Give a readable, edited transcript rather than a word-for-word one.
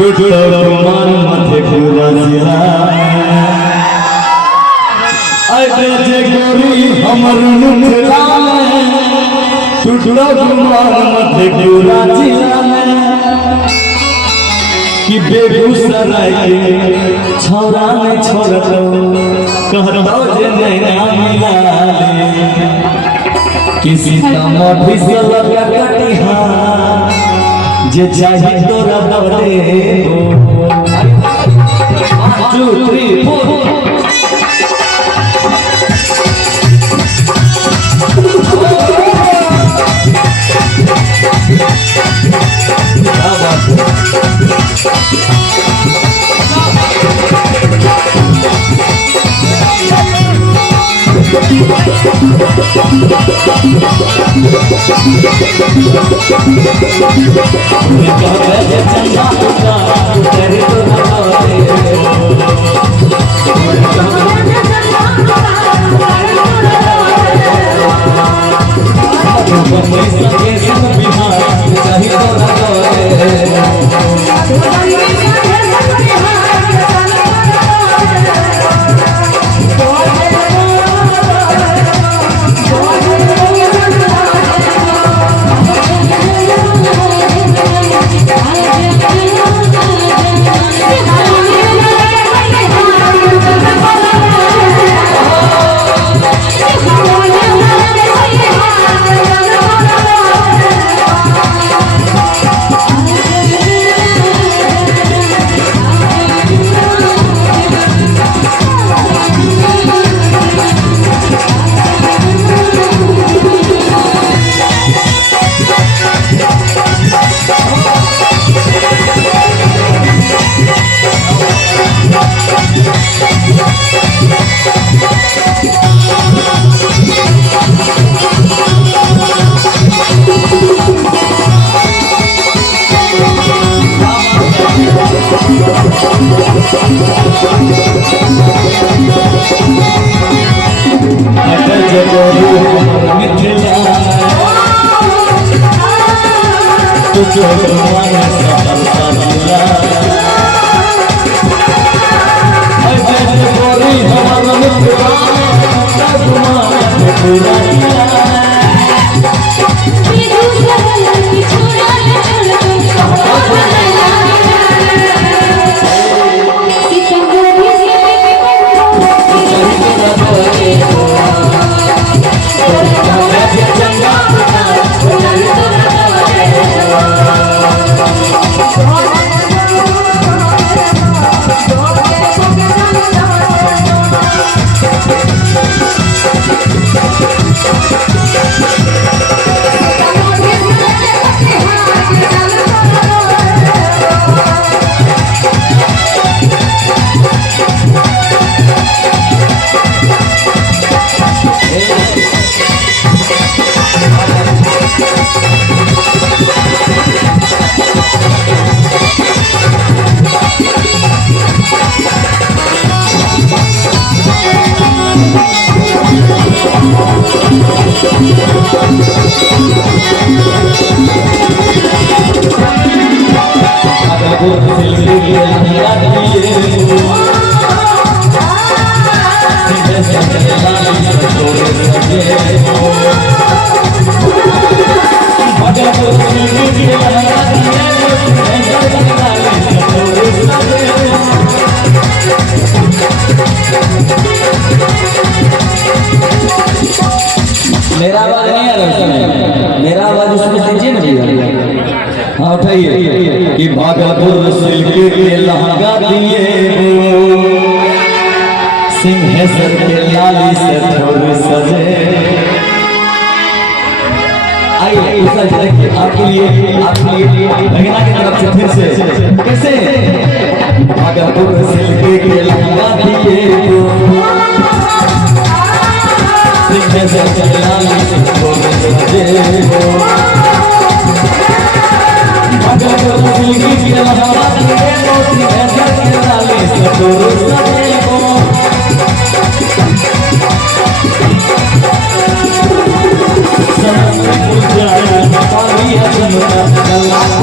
मान मथे पूरा जिला अरे जे गोरी हमर मुखला मान मथे पूरा जिला कि बेगूसराय के छौरा ने छोड़ दो कहतो जे नैना मिला किसी तमठी से लगा कटिहार जे चाहे तोरा दौड़े 1 2 3 4 मेरा आवाज नहीं आ रहा, मेरा आवाज उसमें दीजिए ना भैया। हाँ उठाइए कि भागलपुर सिल्क के लहंगा दिए सिंहेश्वर के लाली से थोड़े सजे। आइए देखिए आपके लिए भगना की तरफ से फिर से कैसे भागलपुर सिल्क के लहंगा दिए सिंहेश्वर के लाली से थोड़े सजे। भागलपुर सिल्क के लहंगा दिए सिंहेश्वर के लाली से थोड़े सजे। Sampai